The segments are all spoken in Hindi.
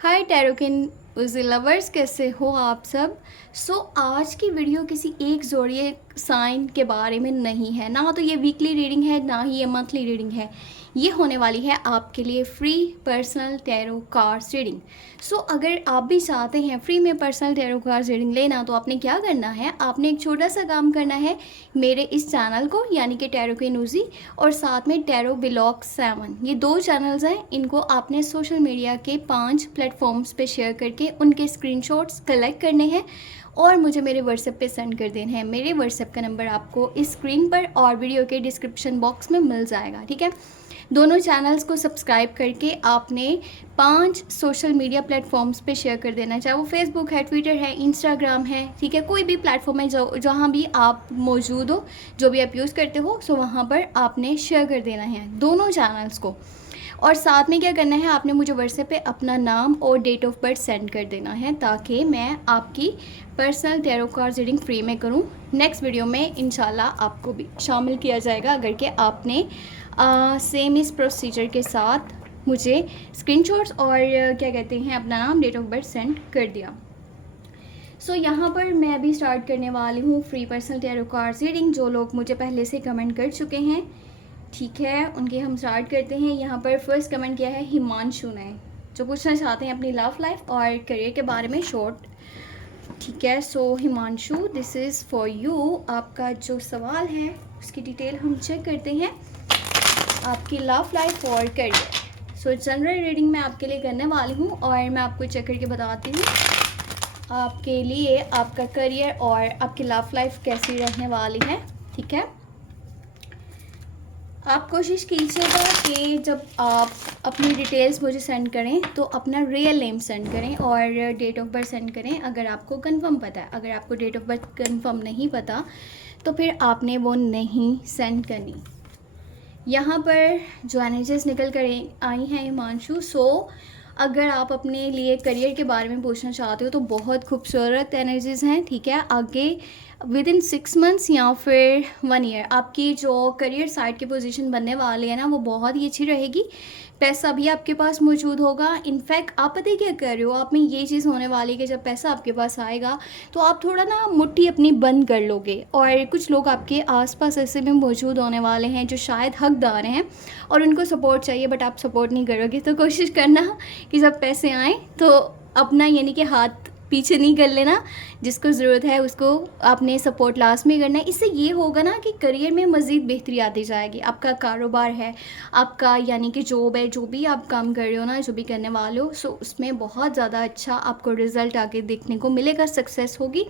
हाय टैरोकिन उज़ी लवर्स, कैसे हो आप सब। आज की वीडियो किसी एक ज़ोडिएक साइन के बारे में नहीं है, ना तो ये वीकली रीडिंग है ना ही ये मंथली रीडिंग है। ये होने वाली है आपके लिए free personal tarot cards reading. अगर आप भी चाहते हैं फ्री में पर्सनल टैरो कार्ड्स रीडिंग लेना, तो आपने क्या करना है, आपने एक छोटा सा काम करना है। मेरे इस चैनल को यानी कि टैरोकिन उज़ी और साथ में टैरो ब्लॉग 7, ये 2 चैनल्स हैं, इनको आपने सोशल मीडिया के 5 प्लेटफॉर्म्स पे शेयर करके उनके स्क्रीनशॉट्स कलेक्ट करने हैं और मुझे मेरे व्हाट्सएप पे सेंड कर देना है। मेरे व्हाट्सएप का नंबर आपको इस स्क्रीन पर और वीडियो के डिस्क्रिप्शन बॉक्स में मिल जाएगा, ठीक है। दोनों चैनल्स को सब्सक्राइब करके आपने 5 सोशल मीडिया प्लेटफॉर्म्स पे शेयर कर देना, चाहे वो फेसबुक है, ट्विटर है, इंस्टाग्राम है, ठीक है, कोई भी प्लेटफॉर्म है जहाँ भी आप मौजूद हो, जो भी आप यूज़ करते हो, वहाँ पर आपने शेयर कर देना है दोनों चैनल्स को। और साथ में क्या करना है, आपने मुझे व्हाट्सएप पे अपना नाम और डेट ऑफ बर्थ सेंड कर देना है, ताकि मैं आपकी personal tarot cards reading free में करूं। नेक्स्ट वीडियो में इंशाल्लाह आपको भी शामिल किया जाएगा, अगर कि आपने सेम इस प्रोसीजर के साथ मुझे स्क्रीनशॉट्स और क्या कहते हैं अपना नाम, डेट ऑफ बर्थ सेंड कर दिया। यहाँ पर मैं अभी स्टार्ट करने वाली हूँ free personal tarot cards reading. जो लोग मुझे पहले से कमेंट कर चुके हैं, ठीक है, उनके हम स्टार्ट करते हैं। यहाँ पर फर्स्ट कमेंट किया है हिमांशु ने, जो पूछना चाहते हैं अपनी लव लाइफ और करियर के बारे में शॉर्ट, ठीक है। Himanshu, this is for you. आपका जो सवाल है उसकी डिटेल हम चेक करते हैं, आपकी लव लाइफ और करियर। जनरल रीडिंग मैं आपके लिए करने वाली हूँ और मैं आपको चेक करके बताती हूँ आपके लिए आपका करियर और आपकी लव लाइफ कैसी रहने वाली है, ठीक है। आप कोशिश कीजिएगा कि जब आप अपनी डिटेल्स मुझे सेंड करें तो अपना रियल नेम सेंड करें और डेट ऑफ बर्थ सेंड करें, अगर आपको कंफर्म पता है। अगर आपको डेट ऑफ बर्थ कंफर्म नहीं पता तो फिर आपने वो नहीं सेंड करनी। यहाँ पर जो एनर्जीज निकल कर आई हैं हिमांशु, अगर आप अपने लिए करियर के बारे में पूछना चाहते हो तो बहुत खूबसूरत एनर्जीज़ हैं, ठीक है। आगे विद इन 6 मंथ्स या फिर 1 ईयर आपकी जो करियर साइड की पोजीशन बनने वाली है ना, वो बहुत ही अच्छी रहेगी। पैसा भी आपके पास मौजूद होगा। इनफैक्ट आप पता है क्या कर रहे हो, आप में ये चीज़ होने वाली है कि जब पैसा आपके पास आएगा तो आप थोड़ा ना मुट्ठी अपनी बंद कर लोगे, और कुछ लोग आपके आसपास ऐसे में मौजूद होने वाले हैं जो शायद हकदार हैं और उनको सपोर्ट चाहिए, बट आप सपोर्ट नहीं करोगे। तो कोशिश करना कि जब पैसे आएँ तो अपना यानी कि हाथ पीछे नहीं कर लेना, जिसको ज़रूरत है उसको आपने सपोर्ट लास्ट में करना है। इससे ये होगा ना कि करियर में मज़ीद बेहतरी आती जाएगी। आपका कारोबार है, आपका यानी कि जॉब है, जो भी आप काम कर रहे हो ना, जो भी करने वाले हो, उसमें बहुत ज़्यादा अच्छा आपको रिज़ल्ट आगे देखने को मिलेगा, सक्सेस होगी।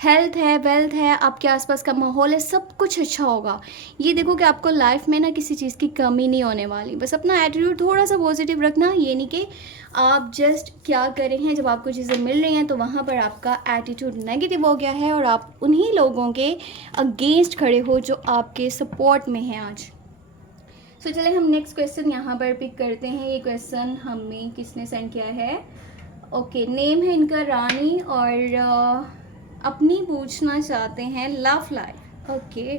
हेल्थ है, वेल्थ है, आपके आसपास का माहौल है, सब कुछ अच्छा होगा। ये देखो कि आपको लाइफ में ना किसी चीज़ की कमी नहीं होने वाली। बस अपना एटीट्यूड थोड़ा सा पॉजिटिव रखना, ये नहीं कि आप जस्ट क्या कर रहे हैं, जब आपको चीज़ें मिल रही हैं तो वहाँ पर आपका एटीट्यूड नेगेटिव हो गया है और आप उन्हीं लोगों के अगेंस्ट खड़े हो जो आपके सपोर्ट में हैं आज। चलिए हम नेक्स्ट क्वेश्चन यहाँ पर पिक करते हैं। ये क्वेश्चन हमें किसने सेंड किया है, ओके, नेम है इनका रानी और अपनी पूछना चाहते हैं love life. Okay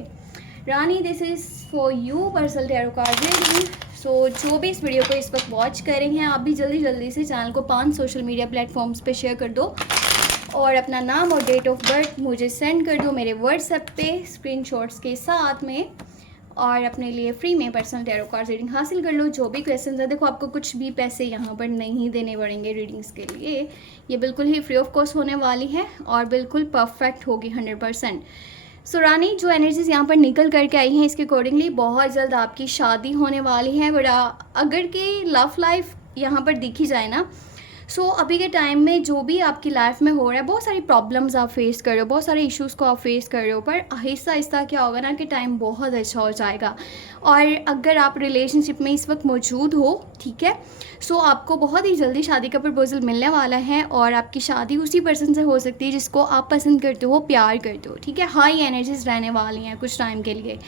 Rani, this is for you personal tarot card reading. जो भी इस वीडियो को इस वक्त वॉच कर रहे हैं, आप भी जल्दी से चैनल को 5 सोशल मीडिया प्लेटफॉर्म्स पे शेयर कर दो और अपना नाम और डेट ऑफ बर्थ मुझे सेंड कर दो मेरे व्हाट्सएप पे स्क्रीनशॉट्स के साथ में, और अपने लिए फ्री में पर्सनल टैरो कार्ड रीडिंग हासिल कर लो। जो भी क्वेश्चन है, देखो आपको कुछ भी पैसे यहाँ पर नहीं देने पड़ेंगे रीडिंग्स के लिए, ये बिल्कुल ही फ्री ऑफ कॉस्ट होने वाली है और बिल्कुल परफेक्ट होगी 100%। रानी, जो एनर्जीज यहाँ पर निकल करके आई हैं इसके अकॉर्डिंगली बहुत जल्द आपकी शादी होने वाली है। बट अगर कि लव लाइफ यहाँ पर देखी जाए ना, अभी के टाइम में जो भी आपकी लाइफ में हो रहा है, बहुत सारी प्रॉब्लम्स आप फेस कर रहे हो, बहुत सारे इश्यूज़ को आप फेस कर रहे हो, पर आहिस्ता आहिस्ता क्या होगा ना कि टाइम बहुत अच्छा हो जाएगा। और अगर आप रिलेशनशिप में इस वक्त मौजूद हो, ठीक है, आपको बहुत ही जल्दी शादी का प्रपोजल मिलने वाला है और आपकी शादी उसी पर्सन से हो सकती है जिसको आप पसंद करते हो, प्यार करते हो, ठीक है। हाई एनर्जीज रहने वाली हैं कुछ टाइम के लिए।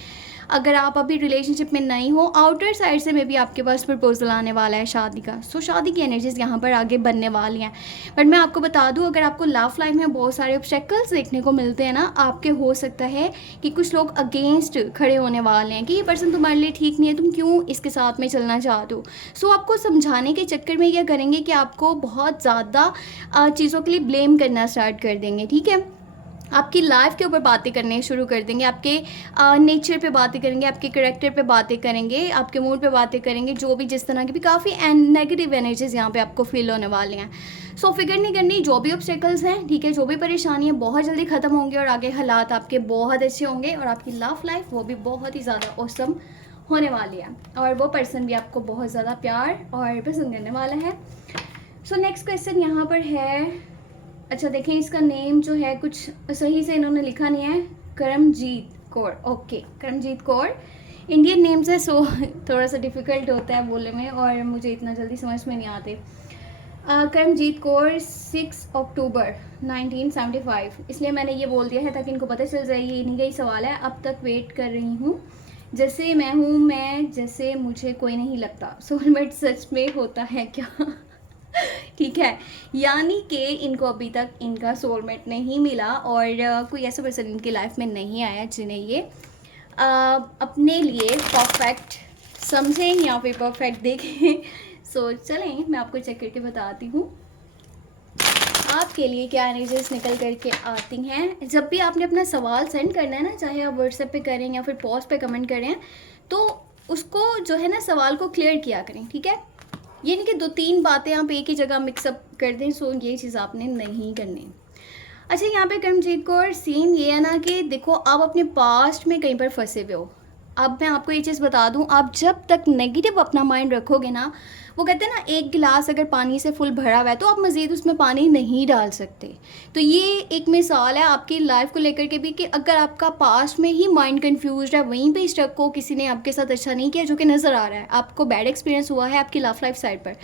अगर आप अभी रिलेशनशिप में नहीं हो, आउटर साइड से मे बी आपके पास प्रपोजल आने वाला है शादी का। सो शादी की एनर्जीज यहाँ पर आगे बनने वाली हैं। बट मैं आपको बता दूँ, अगर आपको लव लाइफ में बहुत सारे ऑब्स्टेकल्स देखने को मिलते हैं ना, आपके हो सकता है कि कुछ लोग अगेंस्ट खड़े होने वाले हैं कि ये पर्सन तुम्हारे लिए ठीक नहीं है, तुम क्यों इसके साथ में चलना चाहते हो। सो आपको समझाने के चक्कर में क्या करेंगे कि आपको बहुत ज़्यादा चीज़ों के लिए ब्लेम करना स्टार्ट कर देंगे, ठीक है। आपकी लाइफ के ऊपर बातें करने शुरू कर देंगे, आपके नेचर पे बातें करेंगे, आपके करेक्टर पे बातें करेंगे, आपके मूड पे बातें करेंगे, जो भी जिस तरह की भी काफ़ी नेगेटिव एनर्जीज यहाँ पे आपको फील होने वाली हैं। सो फिक्र नहीं करनी, जो भी ऑब्स्टेकल्स हैं, ठीक है, जो भी परेशानी है बहुत जल्दी ख़त्म होंगे और आगे हालात आपके बहुत अच्छे होंगे और आपकी लव लाइफ वो भी बहुत ही ज़्यादा ऑसम होने वाली है और वो पर्सन भी आपको बहुत ज़्यादा प्यार और पसंद करने वाला है। सो नेक्स्ट क्वेश्चन यहाँ पर है, अच्छा देखें, इसका नेम जो है कुछ सही से इन्होंने लिखा नहीं है, Karamjeet Kaur. Okay, Karamjeet Kaur Indian names है, सो थोड़ा सा डिफ़िकल्ट होता है बोलने में और मुझे इतना जल्दी समझ में नहीं आते। करमजीत कौर 6 अक्टूबर 1975, इसलिए मैंने ये बोल दिया है ताकि इनको पता चल जाए ये इन्हीं का ही सवाल है। अब तक वेट कर रही हूँ, जैसे मैं हूँ मैं, जैसे मुझे कोई नहीं लगता, सोलमेट सच में होता है क्या? ठीक है, यानी कि इनको अभी तक इनका सोलमेट नहीं मिला और कोई ऐसा पर्सन इनकी लाइफ में नहीं आया जिन्हें ये अपने लिए परफेक्ट समझें या फिर परफेक्ट देखें। सो चलें मैं आपको चेक करके बताती हूँ आपके लिए क्या एनर्जीज निकल करके आती हैं। जब भी आपने अपना सवाल सेंड करना है ना, चाहे आप व्हाट्सएप पे करें या फिर पोस्ट पे कमेंट करें, तो उसको जो है ना सवाल को क्लियर किया करें, ठीक है। ये नहीं कि 2-3 बातें आप एक ही जगह मिक्सअप कर दें, सो ये चीज़ आपने नहीं करनी। अच्छा, यहाँ पे करमजीत कौर सीन ये है ना कि देखो आप अपने पास्ट में कहीं पर फंसे हुए हो। अब मैं आपको ये चीज़ बता दूं, आप जब तक नेगेटिव अपना माइंड रखोगे ना, वो कहते हैं ना एक गिलास अगर पानी से फुल भरा हुआ है तो आप मज़ीद उसमें पानी नहीं डाल सकते। तो ये एक मिसाल है आपकी लाइफ को लेकर के भी कि अगर आपका पास्ट में ही माइंड कंफ्यूज है, वहीं पे स्टक हो, किसी ने आपके साथ अच्छा नहीं किया जो कि नज़र आ रहा है, आपको बैड एक्सपीरियंस हुआ है आपकी लव लाइफ साइड पर,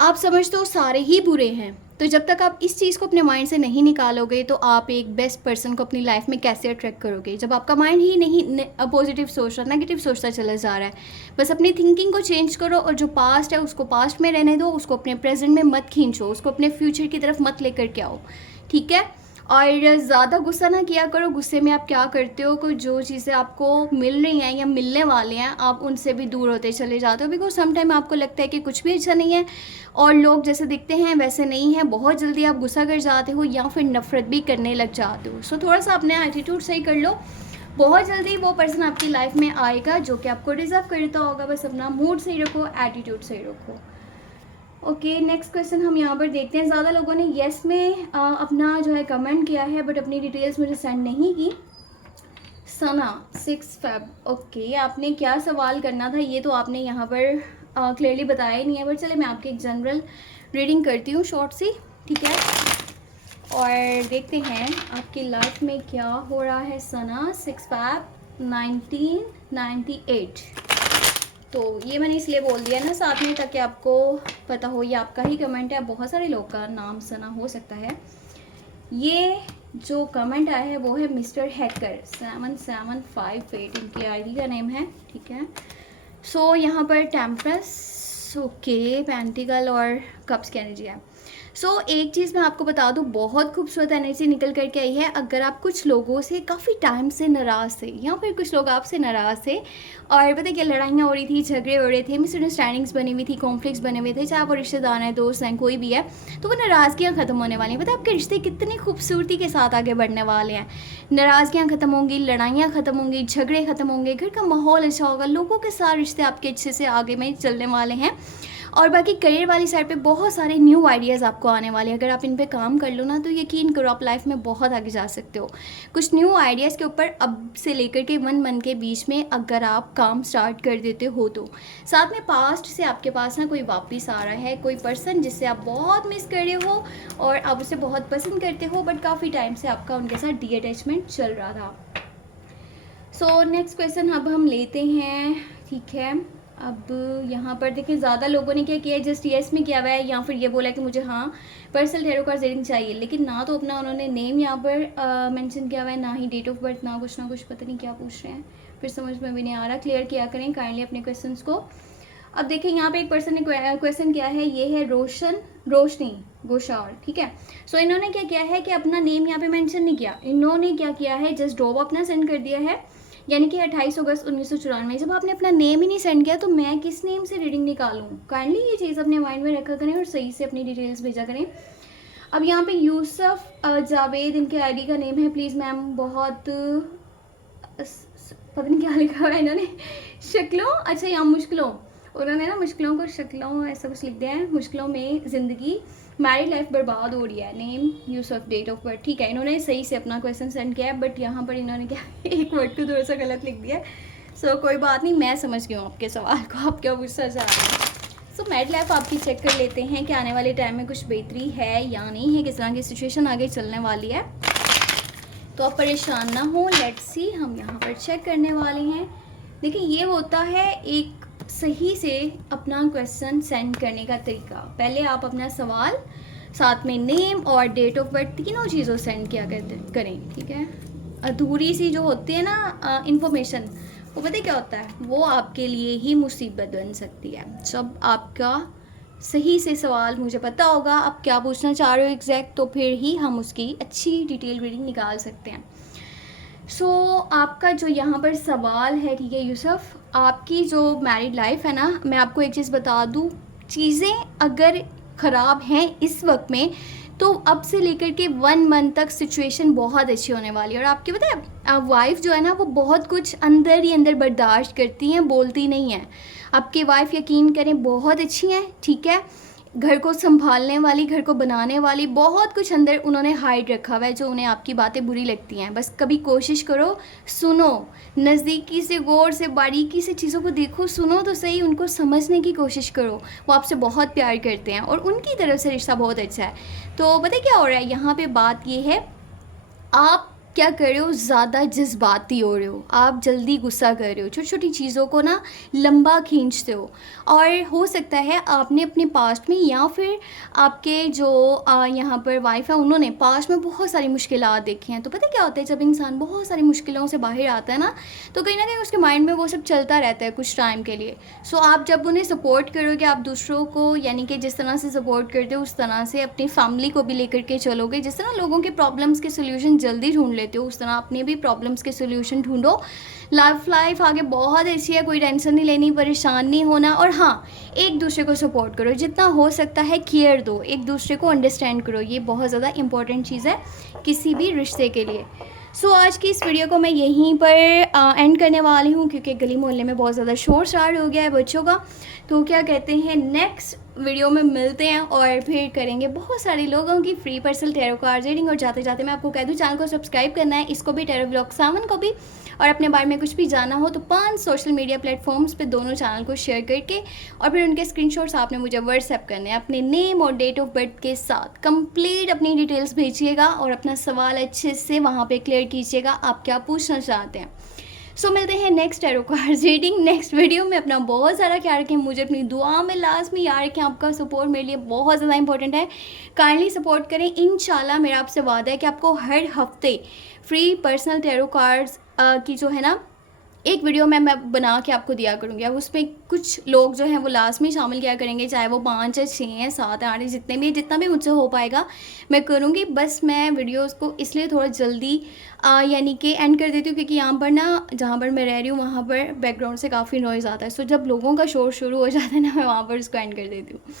आप समझते हो सारे ही बुरे हैं, तो जब तक आप इस चीज़ को अपने माइंड से नहीं निकालोगे तो आप एक बेस्ट पर्सन को अपनी लाइफ में कैसे अट्रैक्ट करोगे, जब आपका माइंड ही नहीं पॉजिटिव सोच रहा, नेगेटिव सोचता चला जा रहा है। बस अपनी थिंकिंग को चेंज करो और जो पास्ट है उसको पास्ट में रहने दो, उसको अपने प्रेजेंट में मत खींचो, उसको अपने फ्यूचर की तरफ मत लेकर के आओ, ठीक है। और ज़्यादा गुस्सा ना किया करो, गुस्से में आप क्या करते हो, कोई जो चीज़ें आपको मिल रही हैं या मिलने वाले हैं आप उनसे भी दूर होते चले जाते हो, बिकॉज समटाइम आपको लगता है कि कुछ भी अच्छा नहीं है और लोग जैसे दिखते हैं वैसे नहीं है, बहुत जल्दी आप गुस्सा कर जाते हो या फिर नफ़रत भी करने लग जाते हो। सो थोड़ा सा अपने एटीट्यूड सही कर लो, बहुत जल्दी वो पर्सन आपकी लाइफ में आएगा जो कि आपको डिज़र्व करता होगा। बस अपना मूड सही रखो, एटीट्यूड सही रखो। ओके, नेक्स्ट क्वेश्चन हम यहाँ पर देखते हैं। ज़्यादा लोगों ने येस में अपना जो है कमेंट किया है बट अपनी डिटेल्स मुझे सेंड नहीं की। सना 6 फेब, ओके, आपने क्या सवाल करना था ये तो आपने यहाँ पर क्लियरली बताया ही नहीं है, बट चले मैं आपकी एक जनरल रीडिंग करती हूँ शॉर्ट सी, ठीक है, और देखते हैं आपकी लाइफ में क्या हो रहा है। सना 6 फेब 1998, तो ये मैंने इसलिए बोल दिया ना साथ में ताकि आपको पता हो ये आपका ही कमेंट है, बहुत सारे लोग का नाम सना हो सकता है। ये जो कमेंट आया है वो है मिस्टर हैकर 7758, इनकी आईडी का नेम है, ठीक है। सो यहाँ पर टेम्परस, ओके, पेंटिकल और कप्स की एनर्जी है। सो एक चीज़ मैं आपको बता दूँ, बहुत खूबसूरत एनर्जी निकल करके आई है। अगर आप कुछ लोगों से काफ़ी टाइम से नाराज़ थे या फिर कुछ लोग आपसे नाराज़ थे और पता क्या लड़ाइयाँ हो रही थी, झगड़े हो रहे थे, मिसअंडरस्टैंडिंग्स बनी हुई थी, कॉन्फ्लिक्ट्स बने हुए थे, चाहे वो रिश्तेदार हैं, दोस्त हैं, कोई भी है, तो वो नाराज़गियाँ ख़त्म होने वाली हैं। पता आपके रिश्ते कितनी खूबसूरती के साथ आगे बढ़ने वाले हैं। नाराज़गियाँ ख़त्म होंगी, लड़ाइयाँ ख़त्म होंगी, झगड़े ख़त्म होंगे, घर का माहौल अच्छा होगा, लोगों के साथ रिश्ते आपके अच्छे से आगे में चलने वाले हैं। और बाकी करियर वाली साइड पे बहुत सारे न्यू आइडियाज़ आपको आने वाले हैं। अगर आप इन पे काम कर लो ना तो यकीन करो आप लाइफ में बहुत आगे जा सकते हो। कुछ न्यू आइडियाज़ के ऊपर अब से लेकर के 1 मंथ के बीच में अगर आप काम स्टार्ट कर देते हो तो साथ में पास्ट से आपके पास ना कोई वापस आ रहा है, कोई पर्सन जिससे आप बहुत मिस कर रहे हो और आप उसे बहुत पसंद करते हो बट काफ़ी टाइम से आपका उनके साथ डी अटैचमेंट चल रहा था। सो नेक्स्ट क्वेश्चन अब हम लेते हैं, ठीक है। अब यहाँ पर देखिए ज़्यादा लोगों ने क्या किया है, जस्ट येस में किया हुआ है या फिर ये बोला कि मुझे हाँ पर्सनल टैरो कार्ड रीडिंग चाहिए, लेकिन ना तो अपना उन्होंने नेम यहाँ पर मेंशन किया हुआ है, ना ही डेट ऑफ बर्थ, ना कुछ पता नहीं क्या पूछ रहे हैं, फिर समझ में भी नहीं आ रहा, क्लियर किया करें काइंडली अपने क्वेश्चंस को। अब देखिए यहाँ पे एक पर्सन ने क्वेश्चन किया है, ये है रोशनी गोशाल, ठीक है। सो इन्होंने क्या किया है कि अपना नेम यहाँ पे मेंशन नहीं किया, इन्होंने क्या किया है जस्ट ड्रॉप अपना सेंड कर दिया है, यानी कि 28 अगस्त 1994। जब आपने अपना नेम ही नहीं सेंड किया तो मैं किस नेम से रीडिंग निकालूँ? काइंडली ये चीज़ अपने माइंड में रखा करें और सही से अपनी डिटेल्स भेजा करें। अब यहाँ पे यूसुफ जावेद इनके आईडी का नेम है। प्लीज़ मैम, बहुत पता नहीं क्या लिखा हुआ है इन्होंने, शक्लों, अच्छा यहाँ मुश्किलों, उन्होंने ना मुश्किलों को शक्लों ऐसा कुछ लिख दिया है, मुश्किलों में ज़िंदगी, मैरिड लाइफ बर्बाद हो रही है, name Yusuf, date of birth, ठीक है। इन्होंने सही से अपना क्वेश्चन सेंड किया है, बट यहाँ पर इन्होंने क्या एक वर्ड को थोड़ा सा गलत लिख दिया है। सो कोई बात नहीं, मैं समझ गई हूँ आपके सवाल को, आप क्या पूछना चाह रहे हैं। सो मैरिड लाइफ आपकी चेक कर लेते हैं कि आने वाले टाइम में कुछ बेहतरी है या नहीं है, किस तरह की सिचुएशन आगे चलने वाली है, तो आप परेशान ना हो। लेट्स सी, हम यहाँ पर चेक करने वाले हैं। देखिए ये होता है एक सही से अपना क्वेश्चन सेंड करने का तरीका। पहले आप अपना सवाल साथ में नेम और डेट ऑफ बर्थ तीनों चीज़ों सेंड किया करें, ठीक है। अधूरी सी जो होती है ना इन्फॉर्मेशन, वो पता है क्या होता है, वो आपके लिए ही मुसीबत बन सकती है। जब आपका सही से सवाल मुझे पता होगा आप क्या पूछना चाह रहे हो एग्जैक्ट, तो फिर ही हम उसकी अच्छी डिटेल रीडिंग निकाल सकते हैं। सो आपका जो यहाँ पर सवाल है, ठीक है यूसुफ, आपकी जो मैरिड लाइफ है ना, मैं आपको एक चीज़ बता दूँ, चीज़ें अगर ख़राब हैं इस वक्त में तो अब से लेकर के 1 मंथ तक सिचुएशन बहुत अच्छी होने वाली है। और आपकी पता है वाइफ जो है ना, वो बहुत कुछ अंदर ही अंदर बर्दाश्त करती हैं, बोलती नहीं हैं। आपकी वाइफ यकीन करें बहुत अच्छी हैं, ठीक है, घर को संभालने वाली, घर को बनाने वाली, बहुत कुछ अंदर उन्होंने हाइड रखा हुआ है जो उन्हें आपकी बातें बुरी लगती हैं। बस कभी कोशिश करो, सुनो, नज़दीकी से, गौर से, बारीकी से चीज़ों को देखो, सुनो तो सही, उनको समझने की कोशिश करो। वो आपसे बहुत प्यार करते हैं और उनकी तरफ से रिश्ता बहुत अच्छा है। तो पता है क्या हो रहा है यहाँ पे, बात ये है, आप क्या कर रहे हो, ज़्यादा जज्बाती हो रहे हो, आप जल्दी गुस्सा कर रहे हो, छोटी छोटी चीज़ों को ना लंबा खींचते हो। और हो सकता है आपने अपने पास्ट में या फिर आपके जो यहाँ पर वाइफ है उन्होंने पास्ट में बहुत सारी मुश्किलात देखी हैं। तो पता है क्या होता है, जब इंसान बहुत सारी मुश्किलों से बाहर आता है ना, तो कहीं ना कहीं उसके माइंड में वो सब चलता रहता है कुछ टाइम के लिए। सो आप जब उन्हें सपोर्ट करोगे, आप दूसरों को यानी कि जिस तरह से सपोर्ट करते हो उस तरह से अपनी फैमिली को भी लेकर के चलोगे, जिस तरह लोगों के प्रॉब्लम्स के सोल्यूशन जल्दी ढूंढ लेते हो उस तरह अपने भी प्रॉब्लम्स के सोल्यूशन ढूंढो। लाइफ आगे बहुत अच्छी है, कोई टेंशन नहीं लेनी, परेशान नहीं होना। और हाँ, एक दूसरे को सपोर्ट करो, जितना हो सकता है केयर दो, एक दूसरे को अंडरस्टैंड करो, ये बहुत ज़्यादा इंपॉर्टेंट चीज़ है किसी भी रिश्ते के लिए। सो आज की इस वीडियो को मैं यहीं पर एंड करने वाली हूँ, क्योंकि गली मोहल्ले में बहुत ज़्यादा शोर शरार हो गया है बच्चों का। तो क्या कहते हैं, नेक्स्ट वीडियो में मिलते हैं और फिर करेंगे बहुत सारे लोगों की free personal tarot card reading. और जाते जाते मैं आपको कह दूँ, चैनल को सब्सक्राइब करना है, इसको भी, टैरो व्लॉग सावन को भी। और अपने बारे में कुछ भी जानना हो तो 5 सोशल मीडिया प्लेटफॉर्म्स पे दोनों चैनल को शेयर करके और फिर उनके स्क्रीनशॉट्स आपने मुझे व्हाट्सएप करने हैं अपने नेम और डेट ऑफ बर्थ के साथ। कंप्लीट अपनी डिटेल्स भेजिएगा और अपना सवाल अच्छे से वहाँ पे क्लियर कीजिएगा, आप क्या पूछना चाहते हैं। सो मिलते हैं next tarot card reading next video में। अपना बहुत सारा ख्याल रखें, मुझे अपनी दुआ में लास्ट में याद रखें, आपका सपोर्ट मेरे लिए बहुत ज़्यादा इंपॉर्टेंट है। काइंडली सपोर्ट करें, इंशाल्लाह मेरा आपसे वादा है कि आपको हर हफ्ते फ्री पर्सनल टैरो कार्ड्स की जो है ना एक वीडियो मैं बना के आपको दिया करूँगी। अब उसमें कुछ लोग जो हैं वो लास्ट में शामिल किया करेंगे, चाहे वो 5 या 6 या 7 या 8 जितना भी मुझसे हो पाएगा मैं करूँगी। बस मैं वीडियोस को इसलिए थोड़ा जल्दी यानी कि एंड कर देती हूँ, क्योंकि यहाँ पर ना जहाँ पर मैं रह रही हूँ वहाँ पर बैकग्राउंड से काफ़ी नॉइज़ आता है। सो जब लोगों का शोर शुरू हो जाता है ना, मैं वहाँ पर उसको एंड कर देती हूँ।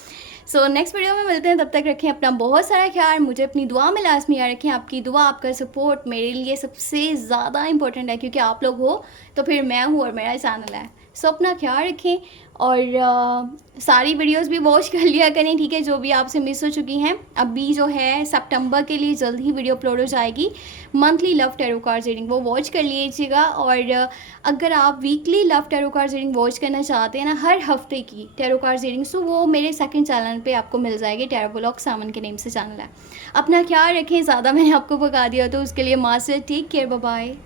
सो नेक्स्ट वीडियो में मिलते हैं, तब तक रखें अपना बहुत सारा ख्याल, मुझे अपनी दुआ में लाजमी याद रखें। आपकी दुआ, आपका सपोर्ट मेरे लिए सबसे ज़्यादा इंपॉर्टेंट है, क्योंकि आप लोग हो तो फिर मैं हूँ और मेरा चैनल है। सो अपना ख्याल रखें और सारी वीडियोस भी वॉच कर लिया करें, ठीक है, जो भी आपसे मिस हो चुकी हैं। अभी जो है सितंबर के लिए जल्द ही वीडियो अपलोड हो जाएगी, monthly love tarot card reading, वो वॉच कर लीजिएगा। और अगर आप weekly love tarot card reading watch करना चाहते हैं ना, हर हफ्ते की टैरो कार्ड रीडिंग, सो वो मेरे सेकंड चैनल पे आपको मिल जाएगी, टैरो व्लॉग सावन के नेम से चैनल है। अपना ख्याल रखें, ज़्यादा मैंने आपको पका दिया तो उसके लिए master take care, bye bye.